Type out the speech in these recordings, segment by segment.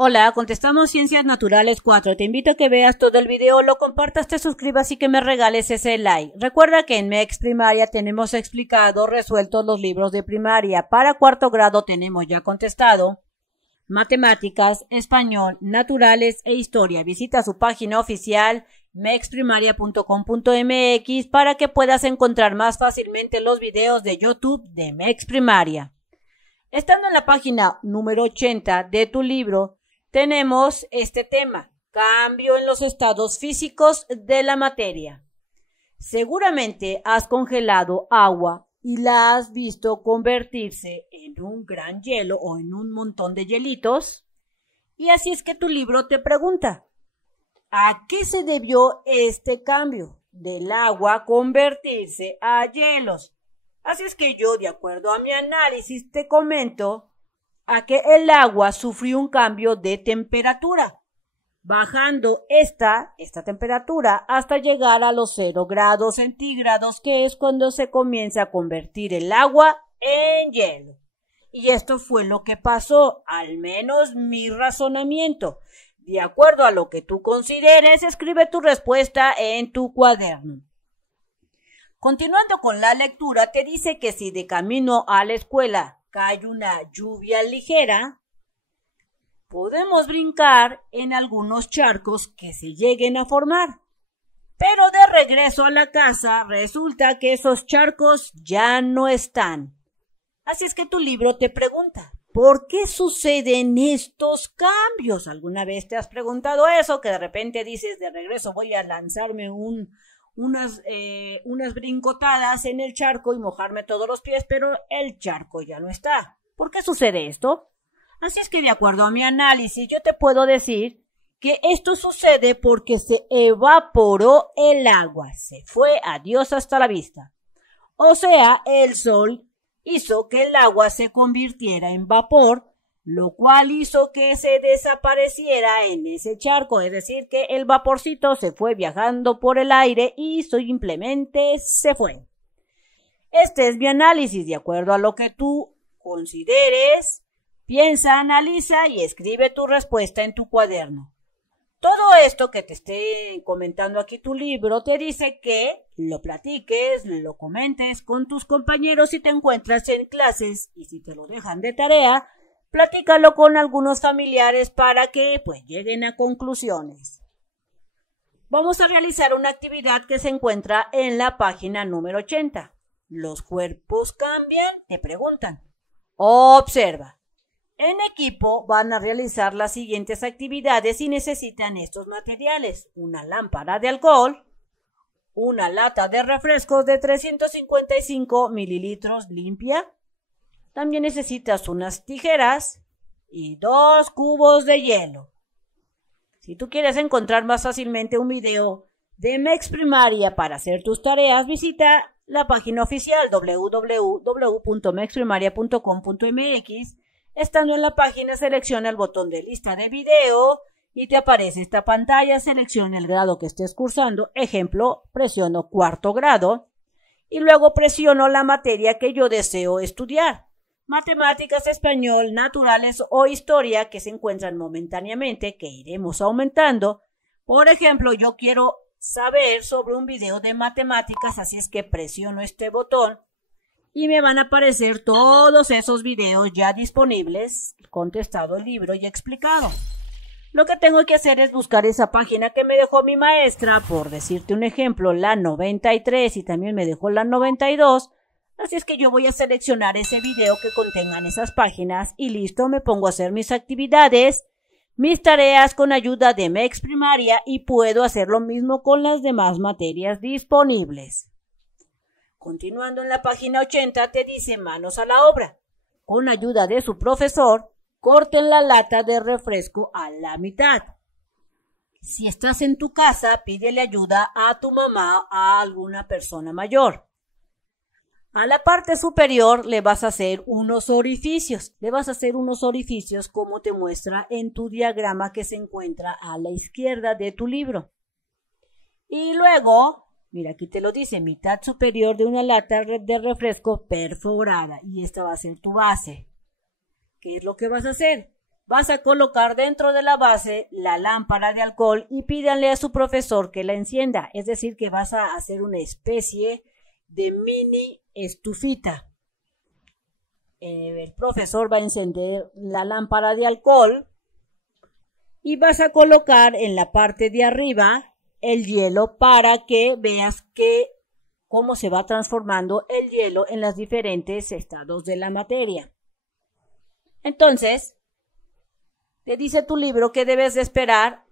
Hola, contestamos Ciencias Naturales 4. Te invito a que veas todo el video, lo compartas, te suscribas y que me regales ese like. Recuerda que en MEX Primaria tenemos explicado, resueltos los libros de primaria. Para cuarto grado tenemos ya contestado matemáticas, español, naturales e historia. Visita su página oficial mexprimaria.com.mx para que puedas encontrar más fácilmente los videos de YouTube de MEX Primaria. Estando en la página número 80 de tu libro, tenemos este tema, cambio en los estados físicos de la materia. Seguramente has congelado agua y la has visto convertirse en un gran hielo o en un montón de hielitos. Y así es que tu libro te pregunta, ¿a qué se debió este cambio del agua convertirse a hielos? Así es que yo, de acuerdo a mi análisis, te comento a que el agua sufrió un cambio de temperatura, bajando esta temperatura hasta llegar a los 0 grados centígrados, que es cuando se comienza a convertir el agua en hielo. Y esto fue lo que pasó, al menos mi razonamiento. De acuerdo a lo que tú consideres, escribe tu respuesta en tu cuaderno. Continuando con la lectura, te dice que si de camino a la escuela cae una lluvia ligera, podemos brincar en algunos charcos que se lleguen a formar. Pero de regreso a la casa resulta que esos charcos ya no están. Así es que tu libro te pregunta, ¿por qué suceden estos cambios? ¿Alguna vez te has preguntado eso? Que de repente dices, de regreso voy a lanzarme unas brincotadas en el charco y mojarme todos los pies, pero el charco ya no está. ¿Por qué sucede esto? Así es que de acuerdo a mi análisis, yo te puedo decir que esto sucede porque se evaporó el agua, se fue, adiós hasta la vista. O sea, el sol hizo que el agua se convirtiera en vapor, lo cual hizo que se desapareciera en ese charco, es decir, que el vaporcito se fue viajando por el aire y simplemente se fue. Este es mi análisis, de acuerdo a lo que tú consideres, piensa, analiza y escribe tu respuesta en tu cuaderno. Todo esto que te esté comentando aquí tu libro te dice que lo platiques, lo comentes con tus compañeros si te encuentras en clases y si te lo dejan de tarea, platícalo con algunos familiares para que lleguen a conclusiones. Vamos a realizar una actividad que se encuentra en la página número 80. ¿Los cuerpos cambian? Te preguntan. Observa. En equipo van a realizar las siguientes actividades y necesitan estos materiales. Una lámpara de alcohol, una lata de refrescos de 355 mililitros limpia. También necesitas unas tijeras y 2 cubos de hielo. Si tú quieres encontrar más fácilmente un video de MEX Primaria para hacer tus tareas, visita la página oficial www.mexprimaria.com.mx. Estando en la página, selecciona el botón de lista de video y te aparece esta pantalla. Selecciona el grado que estés cursando. Ejemplo, presiono cuarto grado y luego presiono la materia que yo deseo estudiar. Matemáticas, español, naturales o historia, que se encuentran momentáneamente, que iremos aumentando. Por ejemplo, yo quiero saber sobre un video de matemáticas, así es que presiono este botón y me van a aparecer todos esos videos ya disponibles, contestado el libro y explicado. Lo que tengo que hacer es buscar esa página que me dejó mi maestra, por decirte un ejemplo, la 93, y también me dejó la 92. Así es que yo voy a seleccionar ese video que contengan esas páginas y listo, me pongo a hacer mis actividades, mis tareas con ayuda de MEX Primaria y puedo hacer lo mismo con las demás materias disponibles. Continuando en la página 80 te dice manos a la obra. Con ayuda de su profesor, corten la lata de refresco a la mitad. Si estás en tu casa, pídele ayuda a tu mamá o a alguna persona mayor. A la parte superior le vas a hacer unos orificios. Como te muestra en tu diagrama que se encuentra a la izquierda de tu libro. Y luego, mira, aquí te lo dice, mitad superior de una lata de refresco perforada. Y esta va a ser tu base. ¿Qué es lo que vas a hacer? vas a colocar dentro de la base la lámpara de alcohol y pídanle a su profesor que la encienda. Es decir, que vas a hacer una especie de mini estufita. El profesor va a encender la lámpara de alcohol y vas a colocar en la parte de arriba el hielo para que veas cómo se va transformando el hielo en los diferentes estados de la materia. Entonces, te dice tu libro que debes de esperar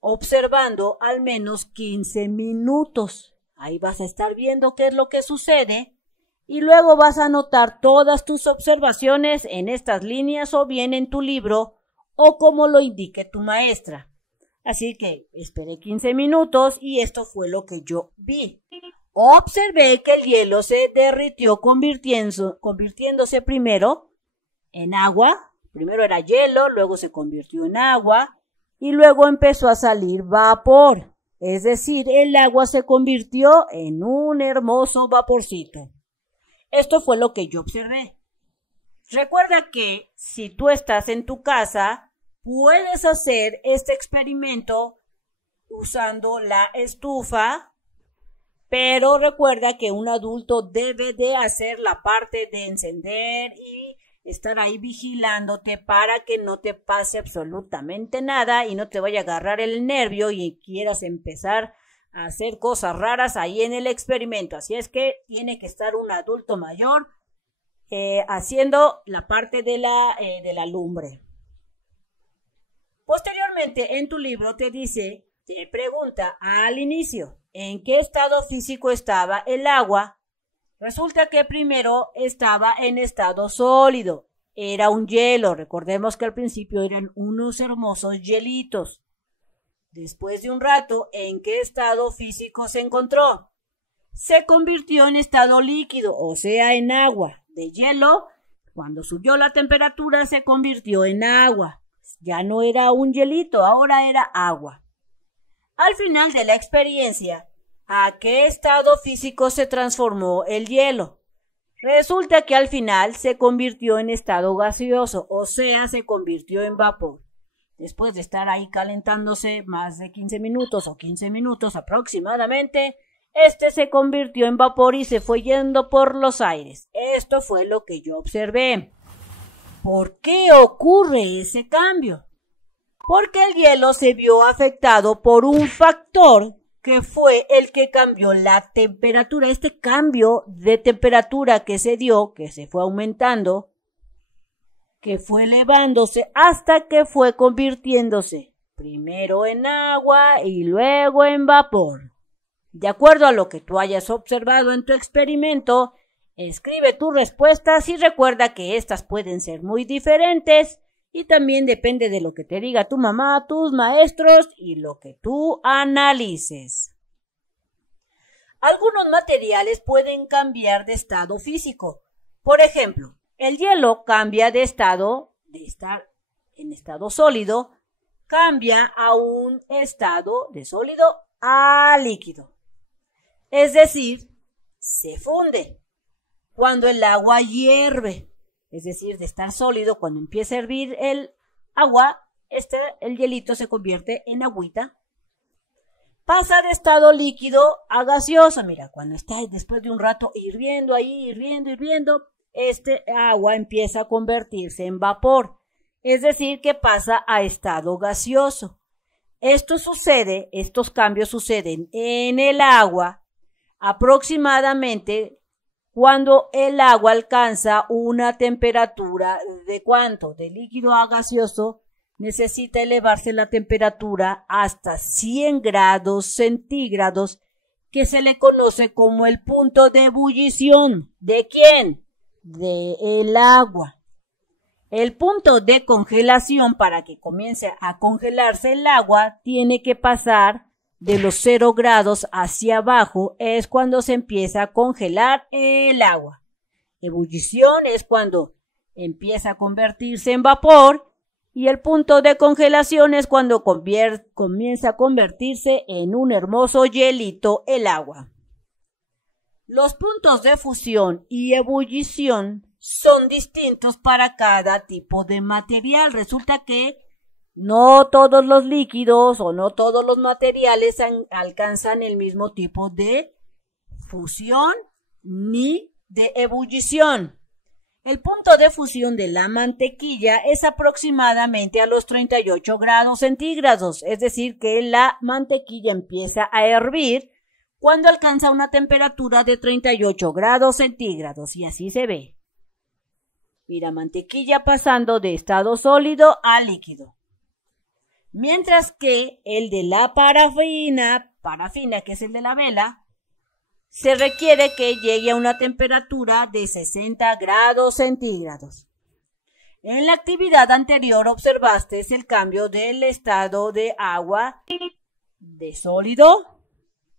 observando al menos 15 minutos. Ahí vas a estar viendo qué es lo que sucede y luego vas a anotar todas tus observaciones en estas líneas o bien en tu libro o como lo indique tu maestra. Así que esperé 15 minutos y esto fue lo que yo vi. Observé que el hielo se derritió convirtiéndose primero en agua. Primero era hielo, luego se convirtió en agua y luego empezó a salir vapor. Es decir, el agua se convirtió en un hermoso vaporcito. Esto fue lo que yo observé. Recuerda que si tú estás en tu casa, puedes hacer este experimento usando la estufa, pero recuerda que un adulto debe de hacer la parte de encender y estar ahí vigilándote para que no te pase absolutamente nada y no te vaya a agarrar el nervio y quieras empezar a hacer cosas raras ahí en el experimento. Así es que tiene que estar un adulto mayor haciendo la parte de la lumbre. Posteriormente en tu libro te pregunta al inicio, ¿en qué estado físico estaba el agua? Resulta que primero estaba en estado sólido, era un hielo, recordemos que al principio eran unos hermosos hielitos. Después de un rato, ¿en qué estado físico se encontró? Se convirtió en estado líquido, o sea, en agua. De hielo, cuando subió la temperatura se convirtió en agua. Ya no era un hielito, ahora era agua. Al final de la experiencia, ¿a qué estado físico se transformó el hielo? Resulta que al final se convirtió en estado gaseoso, o sea, se convirtió en vapor. Después de estar ahí calentándose más de 15 minutos o 15 minutos aproximadamente, se convirtió en vapor y se fue yendo por los aires. Esto fue lo que yo observé. ¿Por qué ocurre ese cambio? Porque el hielo se vio afectado por un factor que fue el que cambió la temperatura. Este cambio de temperatura que se dio, que se fue aumentando, que fue elevándose hasta que fue convirtiéndose primero en agua y luego en vapor. De acuerdo a lo que tú hayas observado en tu experimento, escribe tus respuestas y recuerda que estas pueden ser muy diferentes y también depende de lo que te diga tu mamá, tus maestros y lo que tú analices. Algunos materiales pueden cambiar de estado físico. Por ejemplo, el hielo cambia de estado, de estar en estado sólido, cambia a un estado de sólido a líquido. Es decir, se funde. Cuando el agua hierve, es decir, de estar sólido, cuando empieza a hervir el agua, el hielito se convierte en agüita. Pasa de estado líquido a gaseoso. Mira, cuando está después de un rato hirviendo ahí, hirviendo, agua empieza a convertirse en vapor. Es decir, que pasa a estado gaseoso. Estos cambios suceden en el agua aproximadamente cuando el agua alcanza una temperatura de ¿cuánto? De líquido a gaseoso, necesita elevarse la temperatura hasta 100 grados centígrados, que se le conoce como el punto de ebullición. ¿De quién? Del agua. El punto de congelación, para que comience a congelarse el agua, tiene que pasar de los 0 grados hacia abajo, es cuando se empieza a congelar el agua. Ebullición es cuando empieza a convertirse en vapor y el punto de congelación es cuando comienza a convertirse en un hermoso hielito el agua. Los puntos de fusión y ebullición son distintos para cada tipo de material. Resulta que no todos los líquidos o no todos los materiales alcanzan el mismo tipo de fusión ni de ebullición. El punto de fusión de la mantequilla es aproximadamente a los 38 grados centígrados, es decir, que la mantequilla empieza a hervir cuando alcanza una temperatura de 38 grados centígrados, y así se ve. Mira, mantequilla pasando de estado sólido a líquido. Mientras que el de la parafina, que es el de la vela, se requiere que llegue a una temperatura de 60 grados centígrados. En la actividad anterior observaste el cambio del estado de agua de sólido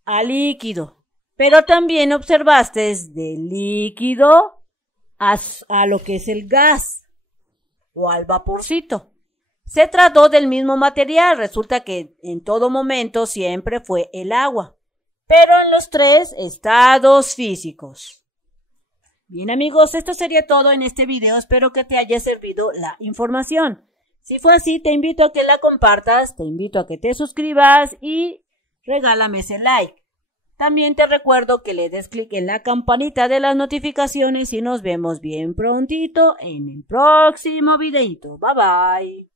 a líquido, pero también observaste de líquido a lo que es el gas o al vaporcito. Se trató del mismo material, resulta que en todo momento siempre fue el agua, pero en los tres estados físicos. Bien amigos, esto sería todo en este video, espero que te haya servido la información. Si fue así, te invito a que la compartas, te invito a que te suscribas y regálame ese like. También te recuerdo que le des clic en la campanita de las notificaciones y nos vemos bien prontito en el próximo videito. Bye bye.